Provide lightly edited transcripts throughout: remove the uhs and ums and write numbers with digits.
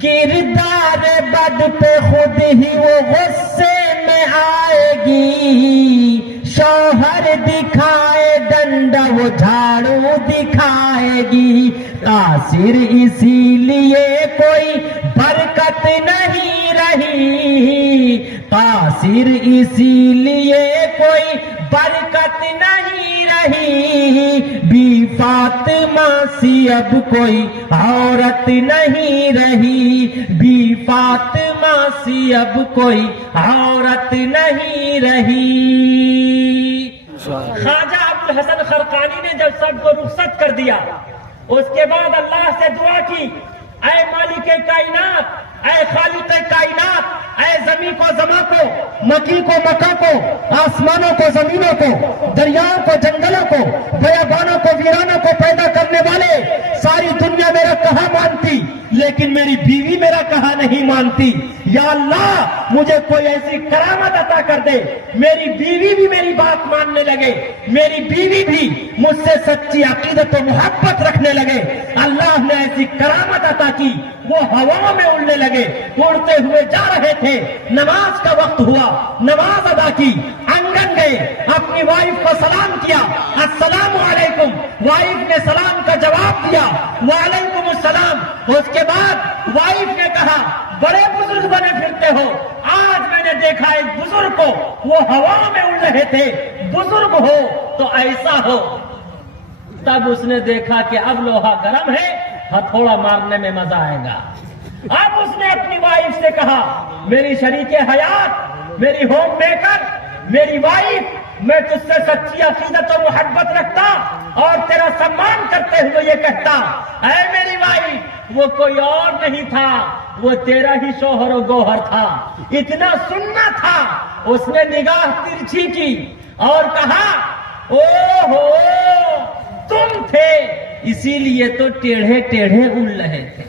کردار بد پہ خود ہی وہ غصے میں آئے گی، شوہر دکھائے ڈنڈا وہ جھاڑو دکھائے گی، تاثیر اسی لیے کوئی برکت نہیں رہی، تاثیر اسی لیے کوئی برکت نہیں رہی، بی فاطمہ سی اب کوئی عورت نہیں رہی، بی فاطمہ سی اب کوئی عورت نہیں رہی۔ خواجہ ابوالحسن خرقانی نے جب سب کو رخصت کر دیا، اس کے بعد اللہ سے دعا کی، اے مالک کائنات، اے خالق کائنات، اے زمین کو زماں کو، مکی کو مکہ کو، آسمانوں کو زمینوں کو، دریاؤں کو جنگلوں کو، بیابانوں کو ویرانوں کو پیدا کرنے والے، ساری دنیا میرا کہا مانتی لیکن میری بیوی میرا کہا نہیں مانتی، یا اللہ مجھے کوئی ایسی کرامت عطا کر دے میری بیوی بھی میری بات ماننے لگے، میری بیوی بھی مجھ سے سچی عقیدت و محبت رکھنے لگے۔ اللہ نے ایسی کرامت عطا کی، وہ ہواؤں میں اڑنے لگے، اڑتے ہوئے جا رہے تھے، نماز کا وقت ہوا، نماز ادا کی، آنگن گئے، اپنی وائف کو سلام کیا، السلام علیکم، وائف نے سلام کا جواب دیا، وعلیکم السلام۔ اس کے بعد وائف نے کہا بڑے بزرگ بنے پھرتے ہو، آج میں نے دیکھا ایک بزرگ کو، وہ ہوا میں اڑ رہے تھے، بزرگ ہو تو ایسا ہو۔ تب اس نے دیکھا کہ اب لوہا گرم ہے، ہتھوڑا مارنے میں مزہ آئے گا۔ اب اس نے اپنی وائف سے کہا میری شریک حیات، میری ہوم میکر، میری وائف، میں تجھ سے سچی عقیدت و محبت رکھتا اور تیرا سمان کرتے ہوئے یہ کہتا، اے میری وائف، وہ کوئی اور نہیں تھا، وہ تیرا ہی شوہر و گوہر تھا، اتنا سننا تھا۔ اس نے نگاہ ترچھی کی اور کہا او ہو تم تھے، اسی لیے تو ٹیڑھے ٹیڑھے اڑ رہے تھے۔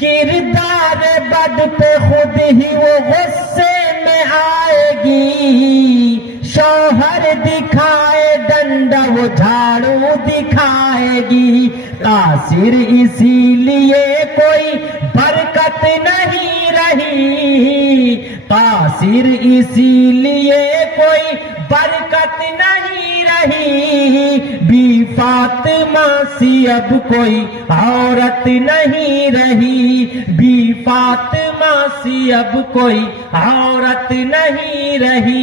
کردار بد پہ خود ہی وہ غصے میں آئے گی، شوہر دکھائے ڈنڈا وہ جھاڑو دکھائے گی، تاثیر اسی لیے کوئی برکت نہیں رہی، تاثیر اسی لیے کوئی برکت نہیں رہی، بی فاطمہ سی اب کوئی عورت نہیں رہی، بی فاطمہ سی اب کوئی عورت نہیں رہی۔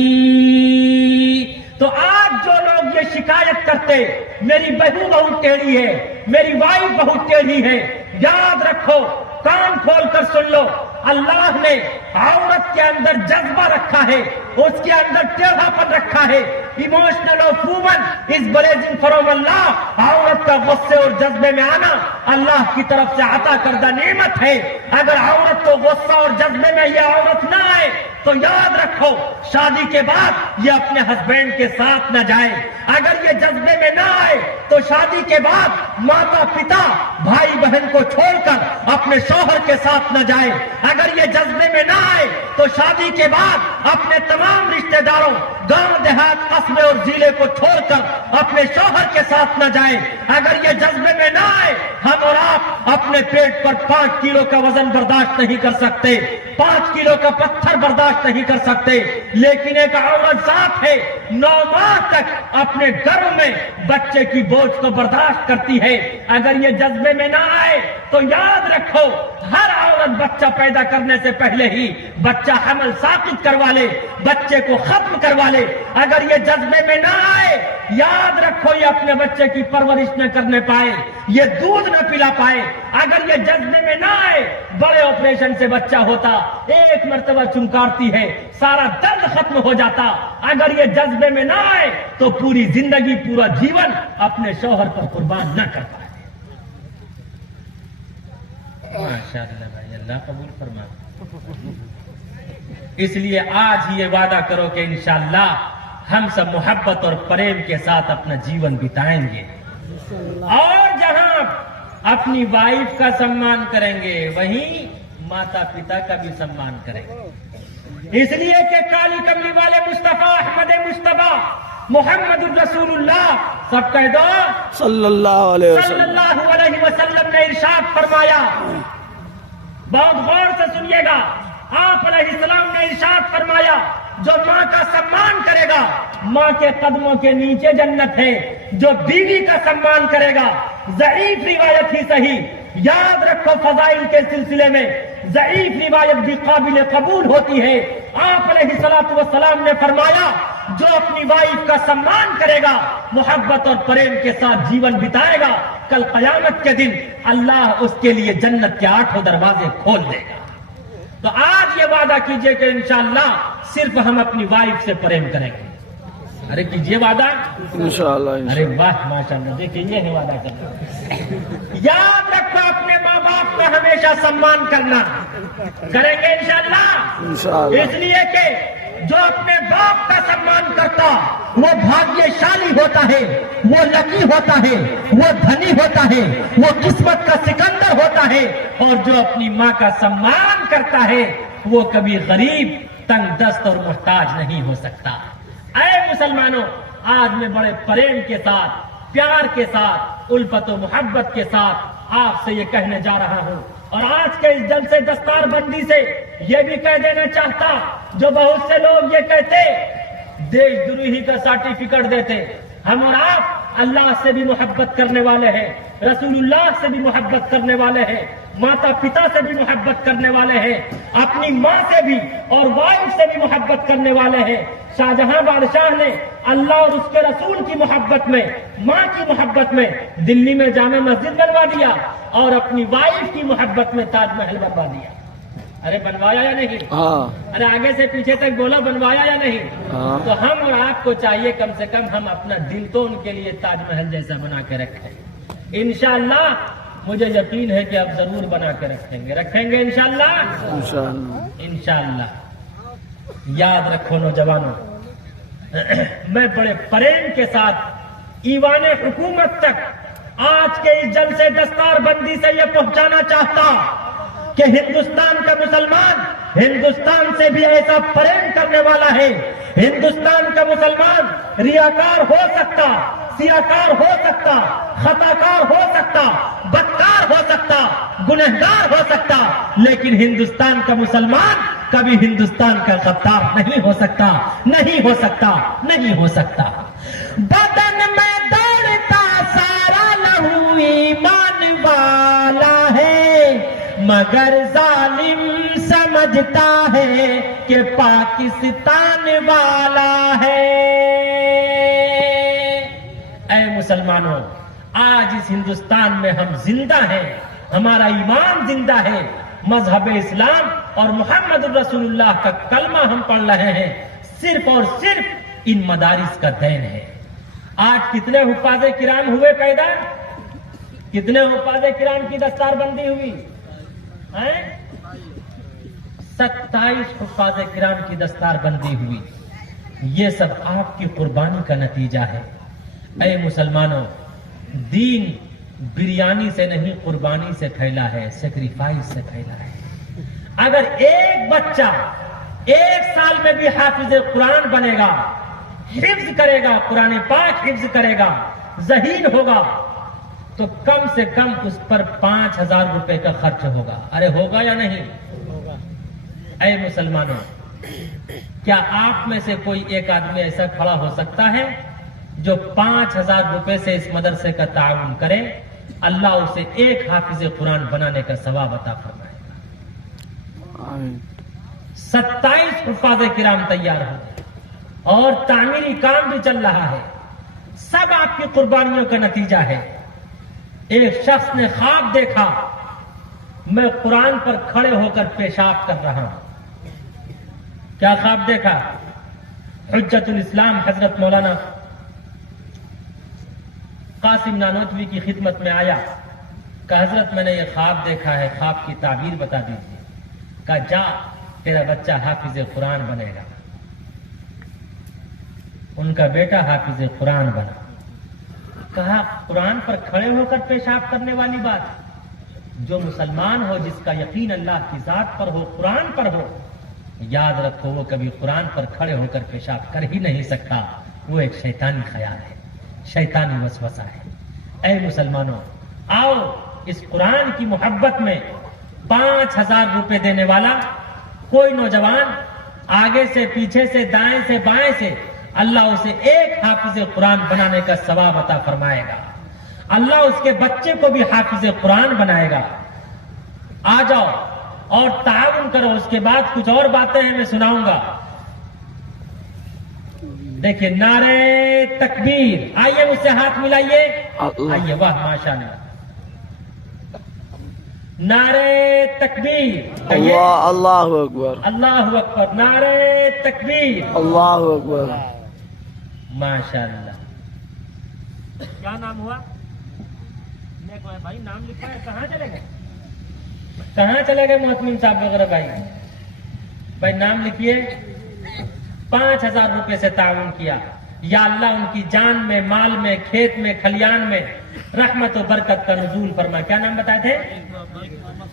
تو آج جو لوگ یہ شکایت کرتے میری بہو بہت ٹیڑھی ہے، میری وائف بہت ٹیڑھی ہے، یاد رکھو، کان کھول کر سن لو، اللہ نے عورت کے اندر جذبہ رکھا ہے، اس کے اندر ٹیڑھا پن رکھا ہے، emotional of woman is blessing from Allah. عورت کا غصے اور جذبے میں آنا اللہ کی طرف سے عطا کردہ نعمت ہے۔ اگر عورت کو غصہ اور جذبے میں یہ عورت نہ آئے تو یاد رکھو شادی کے بعد یہ اپنے ہسبینڈ کے ساتھ نہ جائے، اگر یہ جذبے میں نہ آئے تو شادی کے بعد ماتا پتا بھائی بہن کو چھوڑ کر اپنے شوہر کے ساتھ نہ جائے، اگر یہ جذبے میں نہ آئے تو شادی کے بعد اپنے تمام رشتہ داروں، گاؤں دیہات، قصبے اور ضلع کو چھوڑ کر اپنے شوہر کے ساتھ نہ جائے، اگر یہ جذبے میں نہ آئے ہم اور آپ اپنے پیٹ پر 5 کلو کا وزن برداشت نہیں کر سکتے، 5 کلو کا پتھر برداشت نہیں کر سکتے، لیکن ایک عورت ذات ہے 9 ماہ تک اپنے گھر میں بچے کی بوجھ کو برداشت کرتی ہے۔ اگر یہ جذبے میں نہ آئے تو یاد رکھو ہر عورت بچہ پیدا کرنے سے پہلے ہی بچہ حمل ساقط کروا لے، بچے کو ختم کروا لے۔ اگر یہ جذبے میں نہ آئے یاد رکھو یہ اپنے بچے کی پرورش نہ کرنے پائے، یہ دودھ نہ پلا پائے۔ اگر یہ جذبے میں نہ آئے بڑے آپریشن سے بچہ ہوتا، ایک مرتبہ چمکارتی ہے سارا درد ختم ہو جاتا۔ اگر یہ جذبے میں نہ آئے تو پوری زندگی، پورا جیون اپنے شوہر پر قربان نہ کر پائے۔ ماشاءاللہ بھائی، اللہ قبول فرما۔ اس لیے آج ہی یہ وعدہ کرو کہ انشاءاللہ ہم سب محبت اور پریم کے ساتھ اپنا جیون بتائیں گے، اور جہاں اپنی وائف کا سمان کریں گے وہیں ماتا پتا کا بھی سمان کریں گے، اس لیے کہ کالی کملی والے مصطفیٰ احمد مصطفیٰ محمد الرسول اللہ، سب کہہ دو صلی اللہ علیہ صلی وسلم. اللہ علیہ وسلم نے ارشاد فرمایا، بہت غور سے سنیے گا، آپ علیہ السلام نے ارشاد فرمایا جو ماں کا سمان کرے گا ماں کے قدموں کے نیچے جنت ہے، جو بیوی کا سمان کرے گا، ضعیف روایت ہی صحیح، یاد رکھو فضائل کے سلسلے میں ضعیف روایت بھی قابل قبول ہوتی ہے۔ آپ علیہ الصلوۃ والسلام نے فرمایا جو اپنی وائف کا سمان کرے گا، محبت اور پریم کے ساتھ جیون بتائے گا، کل قیامت کے دن اللہ اس کے لیے جنت کے 8 دروازے کھول دے گا۔ تو آج یہ وعدہ کیجئے کہ انشاءاللہ صرف ہم اپنی وائف سے پریم کریں گے۔ ارے کیجئے وعدہ، انشاءاللہ. ارے واہ ماشاءاللہ، دیکھیے یہ ہے وعدہ کرنا۔ یاد رکھو اپنے ماں باپ کا ہمیشہ سمان کرنا، کریں گے انشاءاللہ۔ انشاءاللہ. اس لیے کہ جو اپنے باپ کا سمان کرتا وہ بھاگیشالی ہوتا ہے، وہ لکی ہوتا ہے، وہ دھنی ہوتا ہے، وہ قسمت کا سکندر ہوتا ہے، اور جو اپنی ماں کا سمان کرتا ہے وہ کبھی غریب، تنگ دست اور محتاج نہیں ہو سکتا۔ اے مسلمانوں، آج میں بڑے پریم کے ساتھ، پیار کے ساتھ، الفت و محبت کے ساتھ آپ سے یہ کہنے جا رہا ہوں، اور آج کے اس جلسے دستار بندی سے یہ بھی کہہ دینا چاہتا، جو بہت سے لوگ یہ کہتے دیش دروہی کا سرٹیفکیٹ دیتے، ہم اور آپ اللہ سے بھی محبت کرنے والے ہیں، رسول اللہ سے بھی محبت کرنے والے ہیں، ماتا پتا سے بھی محبت کرنے والے ہیں، اپنی ماں سے بھی اور وائف سے بھی محبت کرنے والے ہیں۔ شاہجہاں بادشاہ نے اللہ اور اس کے رسول کی محبت میں، ماں کی محبت میں دلی میں جامع مسجد بنوا دیا، اور اپنی وائف کی محبت میں تاج محل بنوا دیا۔ ارے بنوایا یا نہیں؟ ہاں. ارے آگے سے پیچھے تک بولا، بنوایا یا نہیں؟ ہاں. تو ہم اور آپ کو چاہیے کم سے کم ہم اپنا دل تو ان کے لیے تاج محل جیسا بنا کے رکھیں۔ انشاءاللہ مجھے یقین ہے کہ آپ ضرور بنا کے رکھیں گے انشاءاللہ۔ انشاءاللہ. انشاءاللہ۔ یاد رکھو نوجوانوں، میں بڑے پریم کے ساتھ ایوان حکومت تک آج کے اس جلسے دستار بندی سے یہ پہنچانا چاہتا کہ ہندوستان کا مسلمان ہندوستان سے بھی ایسا پریم کرنے والا ہے۔ ہندوستان کا مسلمان ریاکار ہو سکتا، سیاکار ہو سکتا، خطاکار ہو سکتا، بدکار ہو سکتا، گنہگار ہو سکتا، لیکن ہندوستان کا مسلمان کبھی ہندوستان کا غدار نہیں ہو سکتا، نہیں ہو سکتا، نہیں ہو سکتا۔ بدن میں دوڑتا سارا لہو ایمان والا ہے، مگر ظالم سمجھتا ہے کہ پاکستان والا ہے۔ اے مسلمانوں، آج اس ہندوستان میں ہم زندہ ہیں، ہمارا ایمان زندہ ہے، مذہب اسلام اور محمد الرسول اللہ کا کلمہ ہم پڑھ رہے ہیں، صرف اور صرف ان مدارس کا دین ہے۔ آج کتنے حفاظ کرام ہوئے پیدا؟ کتنے حفاظ کرام کی دستار بندی ہوئی؟ 27 حفاظ کرام کی دستار بندی ہوئی۔ یہ سب آپ کی قربانی کا نتیجہ ہے۔ اے مسلمانوں، دین بریانی سے نہیں قربانی سے پھیلا ہے، سیکریفائس سے پھیلا ہے۔ اگر ایک بچہ 1 سال میں بھی حافظ قرآن بنے گا، حفظ کرے گا، قرآن پاک حفظ کرے گا، ذہین ہوگا، تو کم سے کم اس پر 5000 روپے کا خرچ ہوگا۔ ارے ہوگا یا نہیں ہوگا؟ اے مسلمانوں، کیا آپ میں سے کوئی ایک آدمی ایسا کھڑا ہو سکتا ہے جو 5000 روپے سے اس مدرسے کا تعاون کرے؟ اللہ اسے ایک حافظ قرآن بنانے کا ثواب عطا فرمائے۔ 27 حفاظ کرام تیار ہو گئے اور تعمیری کام بھی چل رہا ہے، سب آپ کی قربانیوں کا نتیجہ ہے۔ ایک شخص نے خواب دیکھا، میں قرآن پر کھڑے ہو کر پیشاب کر رہا ہوں۔ کیا خواب دیکھا؟ حجت الاسلام حضرت مولانا قاسم نانوتوی کی خدمت میں آیا، کہا حضرت میں نے یہ خواب دیکھا ہے، خواب کی تعبیر بتا دیجیے۔ کہا جا، تیرا بچہ حافظ قرآن بنے گا۔ ان کا بیٹا حافظ قرآن بنا۔ کہا قرآن پر کھڑے ہو کر پیشاب کرنے والی بات، جو مسلمان ہو، جس کا یقین اللہ کی ذات پر ہو، قرآن پر ہو، یاد رکھو وہ کبھی قرآن پر کھڑے ہو کر پیشاب کر ہی نہیں سکتا، وہ ایک شیطانی خیال ہے، شیطانی وسوسہ ہے۔ اے مسلمانوں، آؤ اس قرآن کی محبت میں 5000 روپے دینے والا کوئی نوجوان آگے سے پیچھے سے دائیں سے بائیں سے اللہ اسے ایک حافظ قرآن بنانے کا ثواب عطا فرمائے گا، اللہ اس کے بچے کو بھی حافظ قرآن بنائے گا۔ آ جاؤ اور تعاون کرو، اس کے بعد کچھ اور باتیں ہیں میں سناؤں گا۔ دیکھیے نعرہ تکبیر، آئیے مجھ سے ہاتھ ملائیے، اللہ۔ آئیے، واہ ماشاءاللہ، نعرہ تکبیر، کہیے اللہ اللہ اکبر، اللہ اکبر، نعرہ تکبیر، اللہ اکبر۔ ماشاءاللہ۔ کیا نام ہوا؟ بھائی نام لکھا ہے، کہاں چلے گئے؟ کہاں چلے گئے محتمم صاحب وغیرہ بھائی؟ بھائی نام لکھیے۔ 5000 روپے سے تعاون کیا، یا اللہ ان کی جان میں، مال میں، کھیت میں، کھلیان میں رحمت و برکت کا نزول فرما۔ کیا نام بتائے تھے؟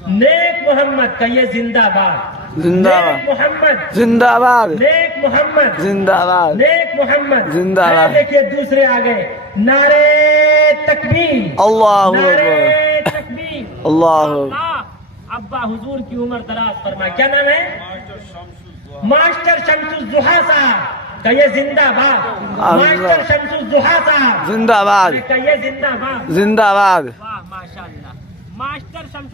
نیک محمد، کہیے زندہ باد، زندہ نیک باد، محمد، زندہ باد، نیک محمد، زندہ باد، نیک محمد، زندہ باد۔ دیکھیے دوسرے آگے، نعرہ تکبیر، اللہ نعرہ اکبر، تکبیر، اللہ اکبر۔ ابا حضور کی عمر دراز فرمائے۔ کیا نام ہے؟ ماسٹر شمس الضحیٰ صاحب، کہیے زندہ باد، ماسٹر شمس الضحیٰ صاحب، زندہ باد، کہیے زندہ باد، زندہ باد۔ واہ ماشاءاللہ، ماسٹر شمس